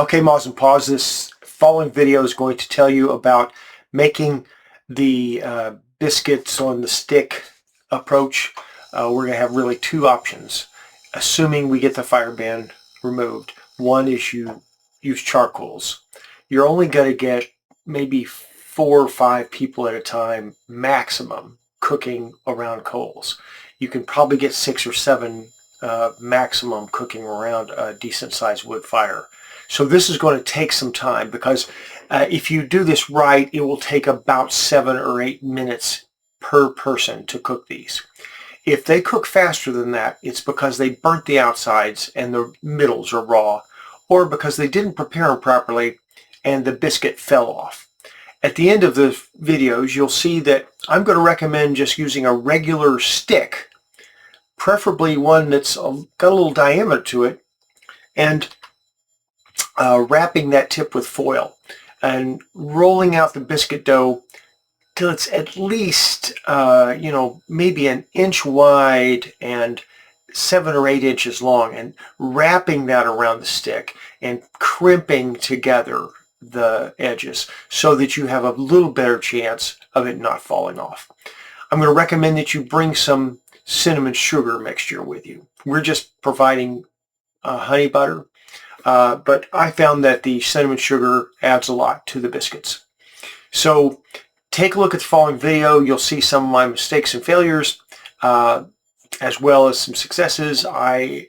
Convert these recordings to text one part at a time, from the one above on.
Okay, Moz and Paws, this following video is going to tell you about making the biscuits on the stick approach. We're going to have really two options, assuming we get the fire ban removed. One is you use charcoals. You're only going to get maybe 4 or 5 people at a time maximum cooking around coals. You can probably get 6 or 7 maximum cooking around a decent sized wood fire. So this is going to take some time because if you do this right, it will take about 7 or 8 minutes per person to cook these. If they cook faster than that, it's because they burnt the outsides and the middles are raw, or because they didn't prepare them properly and the biscuit fell off. At the end of the videos, you'll see that I'm going to recommend just using a regular stick, preferably one that's got a little diameter to it, and wrapping that tip with foil and rolling out the biscuit dough till it's at least, maybe an inch wide and 7 or 8 inches long, and wrapping that around the stick and crimping together the edges so that you have a little better chance of it not falling off. I'm going to recommend that you bring some cinnamon sugar mixture with you. We're just providing honey butter. But I found that the cinnamon sugar adds a lot to the biscuits. So take a look at the following video. You'll see some of my mistakes and failures, as well as some successes. I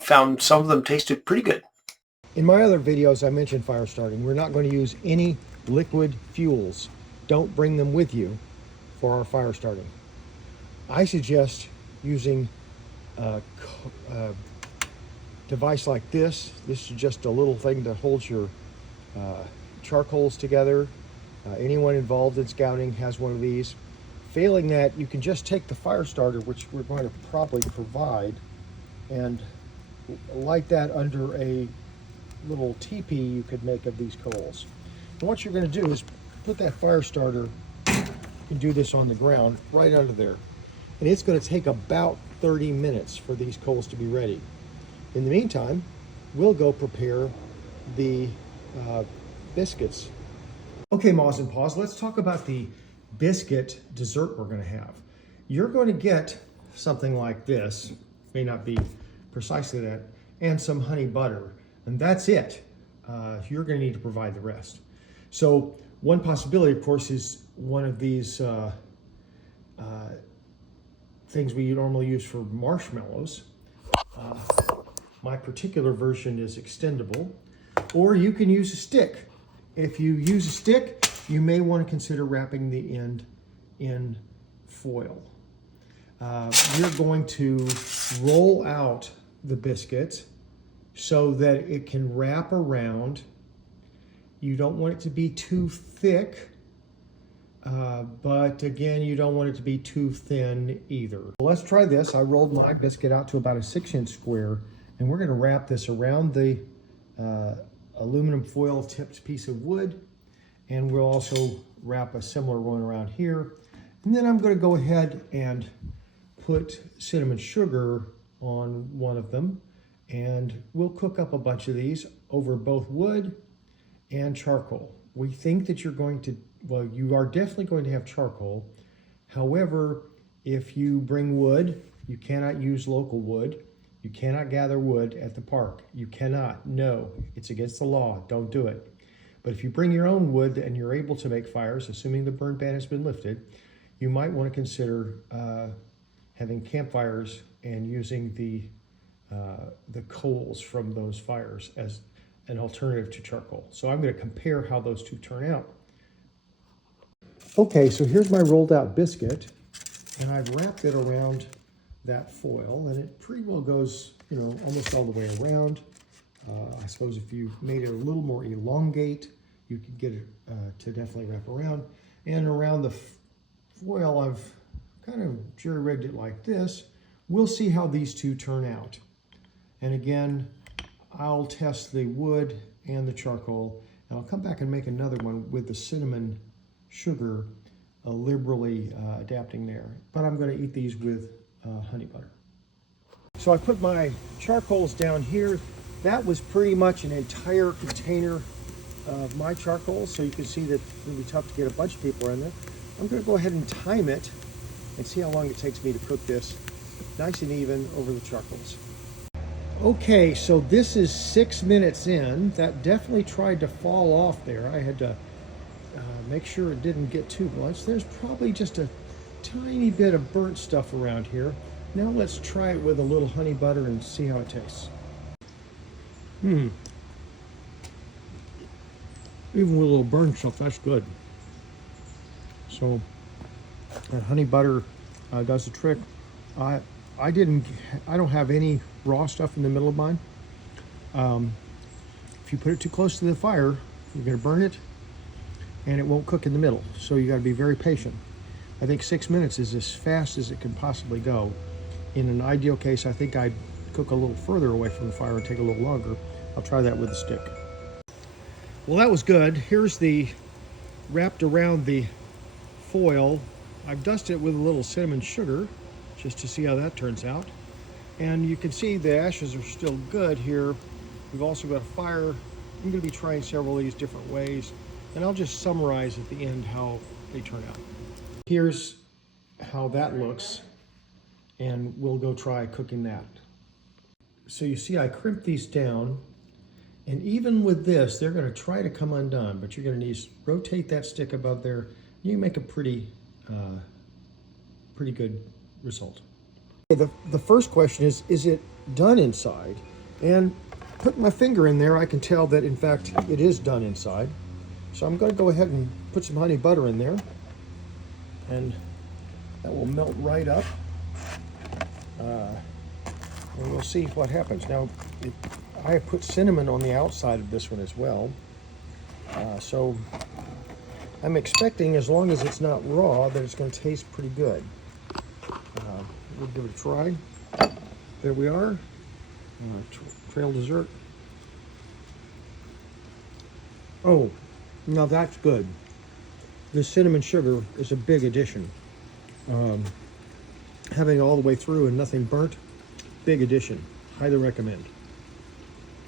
found some of them tasted pretty good. In my other videos, I mentioned fire starting. We're not going to use any liquid fuels. Don't bring them with you for our fire starting. I suggest using a device like this. This is just a little thing that holds your charcoals together. Anyone involved in scouting has one of these. Failing that, you can just take the fire starter, which we're going to probably provide, and light that under a little teepee you could make of these coals. And what you're going to do is put that fire starter, you can do this on the ground, right under there. And it's going to take about 30 minutes for these coals to be ready. In the meantime, we'll go prepare the biscuits. Okay, Moz and Paws, let's talk about the biscuit dessert we're going to have. You're going to get something like this, may not be precisely that, and some honey butter, and that's it. You're going to need to provide the rest. So one possibility, of course, is one of these things we normally use for marshmallows. My particular version is extendable, or you can use a stick. If you use a stick, you may want to consider wrapping the end in foil. You're going to roll out the biscuit so that it can wrap around. You don't want it to be too thick, but again, you don't want it to be too thin either. Let's try this. I rolled my biscuit out to about a 6-inch square, and we're going to wrap this around the aluminum foil tipped piece of wood, and we'll also wrap a similar one around here. And then I'm going to go ahead and put cinnamon sugar on one of them, and we'll cook up a bunch of these over both wood and charcoal. We think that you're going to, well, you are definitely going to have charcoal. However, if you bring wood, you cannot use local wood. You cannot gather wood at the park. You cannot. No, it's against the law. Don't do it. But if you bring your own wood and you're able to make fires, assuming the burn ban has been lifted, you might want to consider having campfires and using the coals from those fires as an alternative to charcoal. So I'm going to compare how those two turn out. Okay, so here's my rolled out biscuit, and I've wrapped it around that foil, and it pretty well goes, almost all the way around. I suppose if you made it a little more elongate, you could get it to definitely wrap around. And around the foil, I've kind of jury-rigged it like this. We'll see how these two turn out. And again, I'll test the wood and the charcoal, and I'll come back and make another one with the cinnamon sugar liberally adapting there. But I'm going to eat these with honey butter. So I put my charcoals down here. that was pretty much an entire container of my charcoal, so you can see that it's going to be tough to get a bunch of people in there. I'm going to go ahead and time it and see how long it takes me to cook this nice and even over the charcoals. Okay, so this is 6 minutes in. That definitely tried to fall off there. I had to make sure it didn't get too much. There's probably just a tiny bit of burnt stuff around here. Now let's try it with a little honey butter and see how it tastes. Even with a little burnt stuff, that's good. So that honey butter does the trick. I don't have any raw stuff in the middle of mine. If you put it too close to the fire, you're going to burn it, and it won't cook in the middle. So you got to be very patient. I think 6 minutes is as fast as it can possibly go. In an ideal case, I think I'd cook a little further away from the fire and take a little longer. I'll try that with a stick. Well, that was good. Here's the wrapped around the foil. I've dusted it with a little cinnamon sugar just to see how that turns out. And you can see the ashes are still good here. We've also got a fire. I'm going to be trying several of these different ways, and I'll just summarize at the end how they turn out. Here's how that looks, and we'll go try cooking that. So you see I crimped these down, and even with this, they're going to try to come undone, but you're going to need to rotate that stick above there. You can make a pretty good result. The first question is it done inside? And putting my finger in there, I can tell that in fact it is done inside. So I'm going to go ahead and put some honey butter in there, and that will melt right up. And we'll see what happens. Now, I have put cinnamon on the outside of this one as well. So I'm expecting, as long as it's not raw, that it's going to taste pretty good. We'll give it a try. There we are. Trail dessert. Oh, now that's good. The cinnamon sugar is a big addition. Having it all the way through and nothing burnt, big addition. Highly recommend.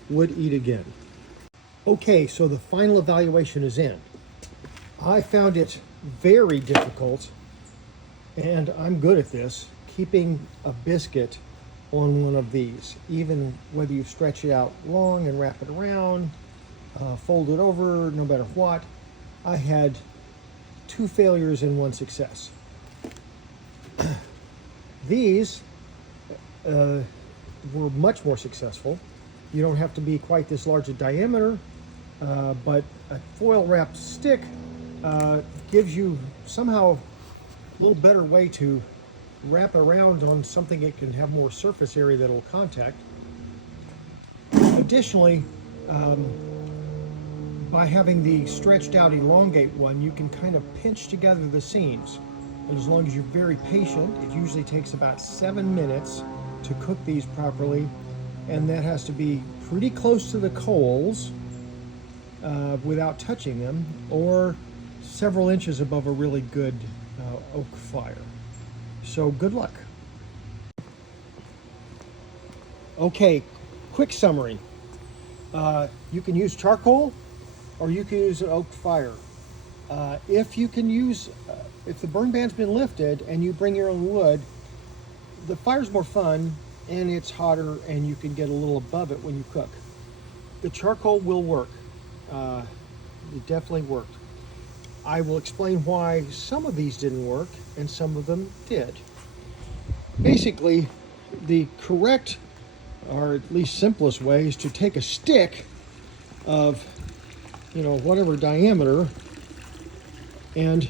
Would eat again. Okay, so the final evaluation is in. I found it very difficult, and I'm good at this, keeping a biscuit on one of these, even whether you stretch it out long and wrap it around, fold it over, no matter what. I had 2 failures and 1 success. These were much more successful. You don't have to be quite this large a diameter, but a foil wrapped stick gives you somehow a little better way to wrap it around on something that can have more surface area that will contact. Additionally, by having the stretched out elongate one, you can kind of pinch together the seams. And as long as you're very patient, it usually takes about 7 minutes to cook these properly, and that has to be pretty close to the coals without touching them, or several inches above a really good oak fire. So good luck. Okay, quick summary. You can use charcoal, or you can use an oak fire. If you can use, if the burn ban's been lifted and you bring your own wood, the fire's more fun and it's hotter and you can get a little above it when you cook. The charcoal will work. It definitely worked. I will explain why some of these didn't work and some of them did. Basically, the correct, or at least simplest way, is to take a stick of, whatever diameter and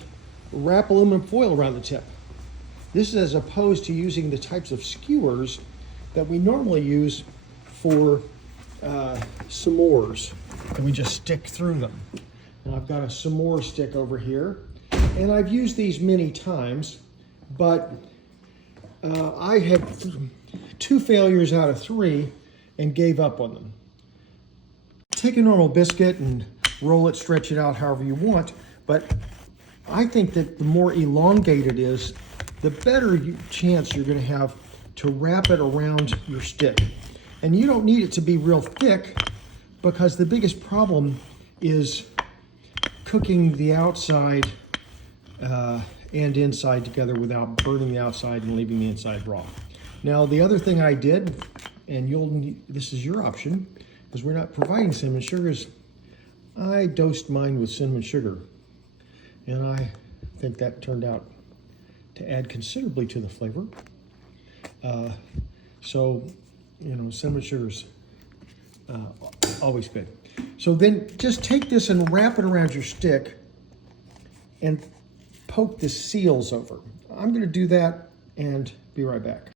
wrap aluminum foil around the tip. This is as opposed to using the types of skewers that we normally use for s'mores, and we just stick through them. And I've got a s'more stick over here, and I've used these many times, but I had 2 failures out of 3 and gave up on them. Take a normal biscuit and roll it, stretch it out however you want, but I think that the more elongated it is, the better chance you're going to have to wrap it around your stick. And you don't need it to be real thick, because the biggest problem is cooking the outside and inside together without burning the outside and leaving the inside raw. Now, the other thing I did, and this is your option, because we're not providing cinnamon sugars, I dosed mine with cinnamon sugar. And I think that turned out to add considerably to the flavor. So, you know, cinnamon sugar's always good. So then just take this and wrap it around your stick and poke the seals over. I'm going to do that and be right back.